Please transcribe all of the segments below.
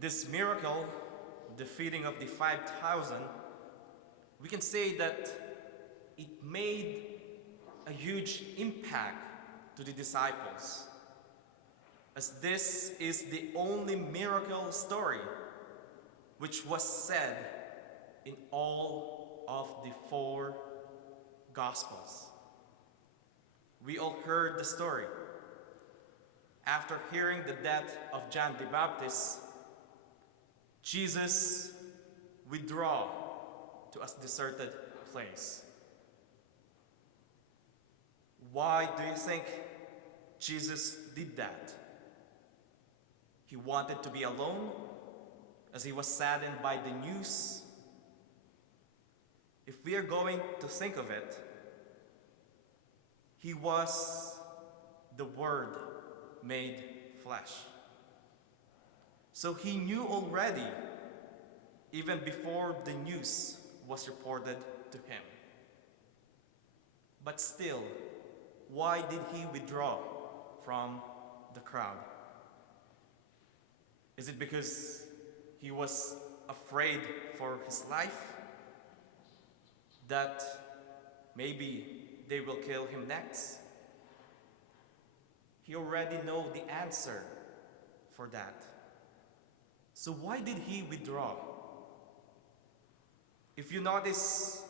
This miracle, the feeding of the 5,000, we can say that it made a huge impact to the disciples, as this is the only miracle story which was said in all of the four Gospels. We all heard the story. After hearing the death of John the Baptist, Jesus withdrew to a deserted place. Why do you think Jesus did that? He wanted to be alone, as he was saddened by the news. If we are going to think of it, he was the Word made flesh. So he knew already, even before the news was reported to him. But still, why did he withdraw from the crowd? Is it because he was afraid for his life? That maybe they will kill him next? He already knows the answer for that. So why did he withdraw? If you notice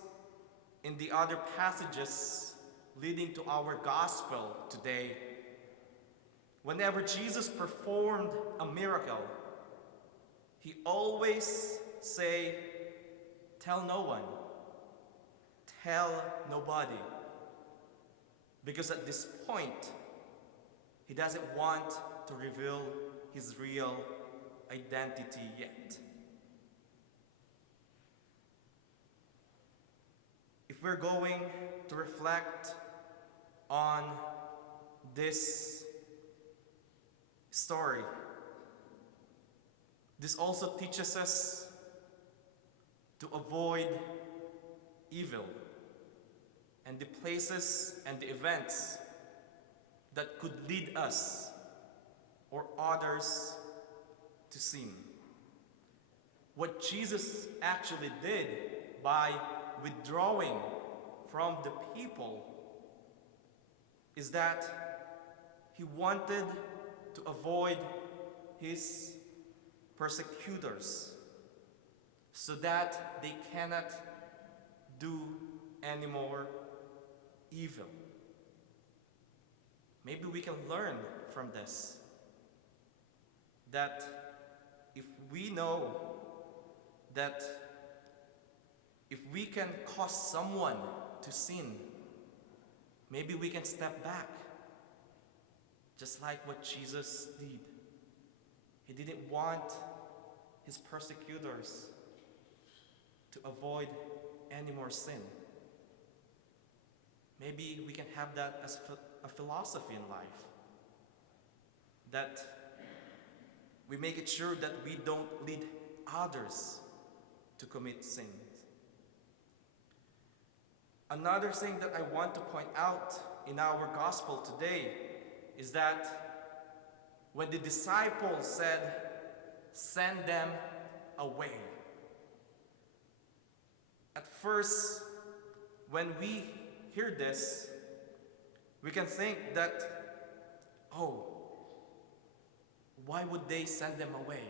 in the other passages leading to our gospel today, whenever Jesus performed a miracle, he always say, tell no one, tell nobody. Because at this point, he doesn't want to reveal his real identity yet. If we're going to reflect on this story, this also teaches us to avoid evil and the places and the events that could lead us or others to sin. What Jesus actually did by withdrawing from the people is that he wanted to avoid his persecutors so that they cannot do any more evil. Maybe we can learn from this that if we know that if we can cause someone to sin, maybe we can step back, just like what Jesus did. He didn't want his persecutors to avoid any more sin. Maybe we can have that as a philosophy in life, that we make it sure that we don't lead others to commit sins. Another thing that I want to point out in our gospel today is that when the disciples said, send them away. At first, when we hear this, we can think that, oh, why would they send them away?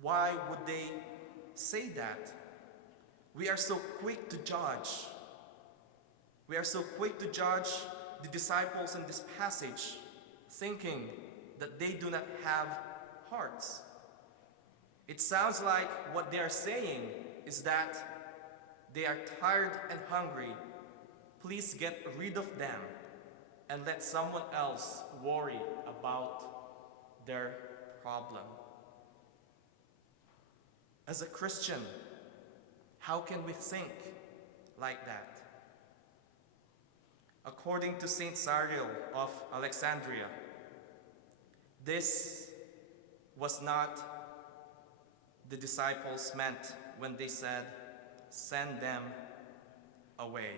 Why would they say that? We are so quick to judge. We are so quick to judge the disciples in this passage, thinking that they do not have hearts. It sounds like what they are saying is that they are tired and hungry. Please get rid of them and let someone else worry about their problem. As a Christian, how can we think like that? According to Saint Cyril of Alexandria, this was not the disciples meant when they said, send them away.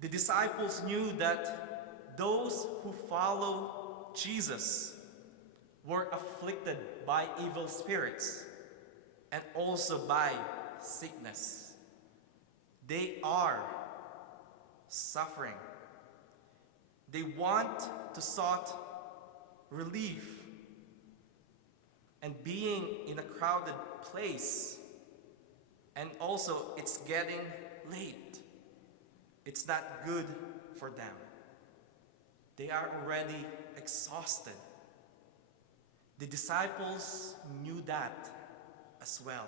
The disciples knew that those who follow Jesus were afflicted by evil spirits and also by sickness. They are suffering. They want to sought relief. And being in a crowded place, and also it's getting late. It's not good for them. They are already exhausted. The disciples knew that as well.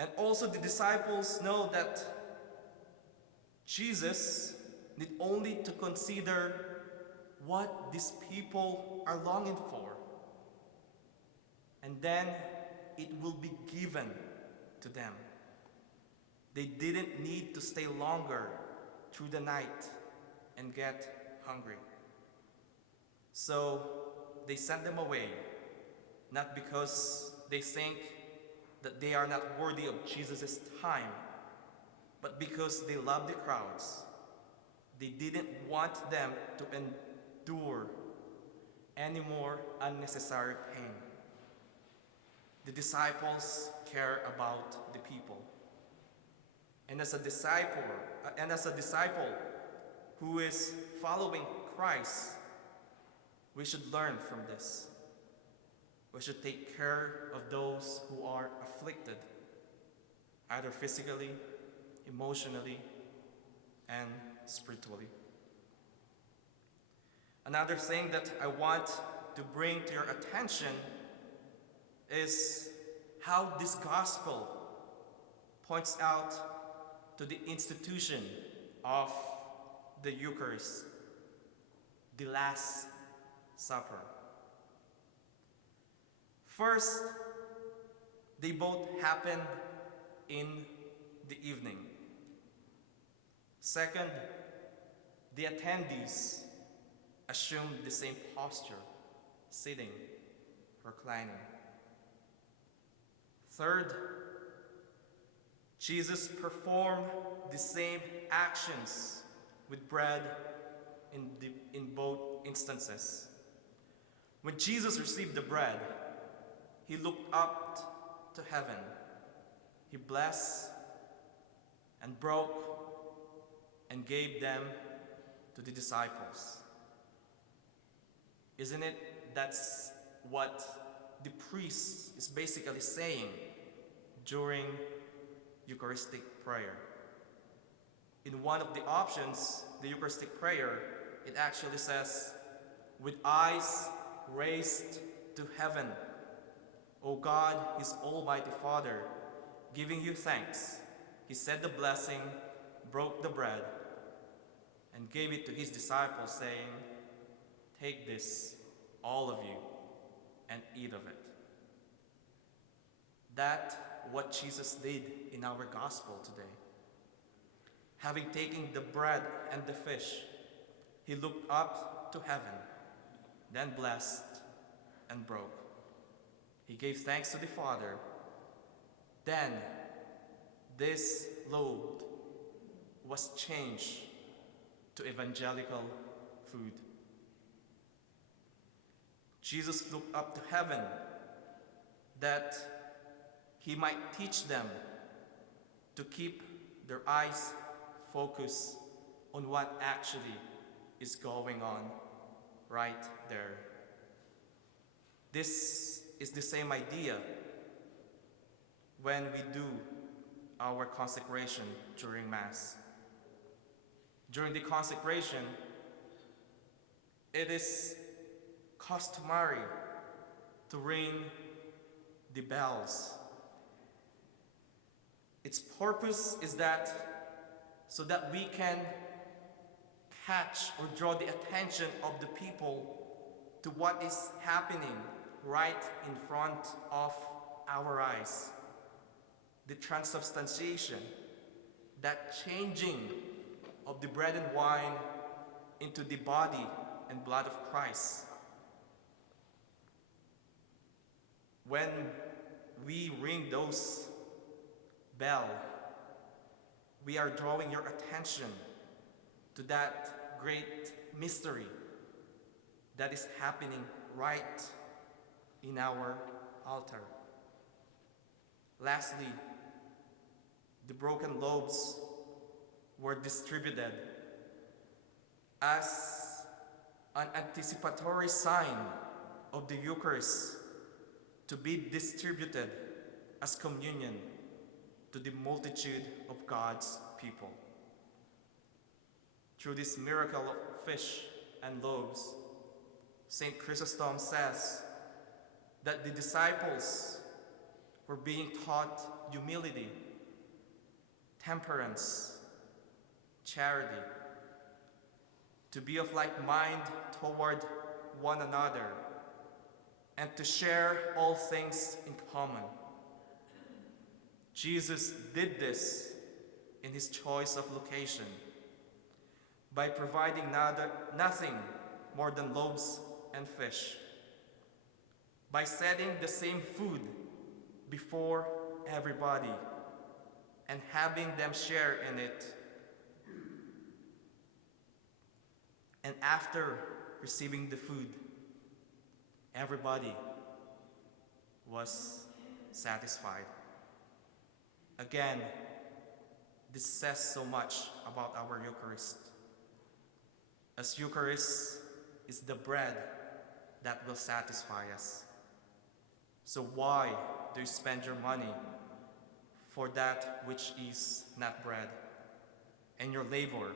And also the disciples know that Jesus need only to consider what these people are longing for. And then it will be given to them. They didn't need to stay longer through the night and get hungry. So they sent them away, not because they think that they are not worthy of Jesus' time, but because they love the crowds. They didn't want them to endure any more unnecessary pain. The disciples care about the people. And as a disciple who is following Christ, we should learn from this. We should take care of those who are afflicted, either physically, emotionally, and spiritually. Another thing that I want to bring to your attention is how this gospel points out to the institution of the Eucharist, the Last Supper. First, they both happened in the evening. Second, the attendees assumed the same posture, sitting, reclining. Third, Jesus performed the same actions with bread in both instances. When Jesus received the bread, he looked up to heaven. He blessed and broke and gave them to the disciples. Isn't it? That's what the priest is basically saying during Eucharistic prayer. In one of the options, the Eucharistic prayer, it actually says, "With eyes raised to heaven, O God, his almighty Father, giving you thanks, he said the blessing, broke the bread, and gave it to his disciples, saying, 'Take this, all of you, and eat of it.'" That's what Jesus did in our gospel today. Having taken the bread and the fish, he looked up to heaven, then blessed and broke. He gave thanks to the Father. Then this load was changed to evangelical food. Jesus looked up to heaven that he might teach them to keep their eyes focused on what actually is going on right there. This is the same idea when we do our consecration during Mass. During the consecration, it is customary to ring the bells. Its purpose is that so that we can catch or draw the attention of the people to what is happening right in front of our eyes. The transubstantiation, that changing of the bread and wine into the body and blood of Christ. When we ring those bells, we are drawing your attention to that great mystery that is happening right in our altar. Lastly, the broken loaves were distributed as an anticipatory sign of the Eucharist to be distributed as communion to the multitude of God's people. Through this miracle of fish and loaves, St. Chrysostom says that the disciples were being taught humility, temperance, charity, to be of like mind toward one another, and to share all things in common. Jesus did this in his choice of location by providing nothing more than loaves and fish, by setting the same food before everybody and having them share in it. And after receiving the food, everybody was satisfied. Again, this says so much about our Eucharist, as Eucharist is the bread that will satisfy us. So why do you spend your money for that which is not bread, and your labor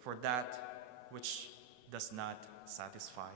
for that which does not satisfy?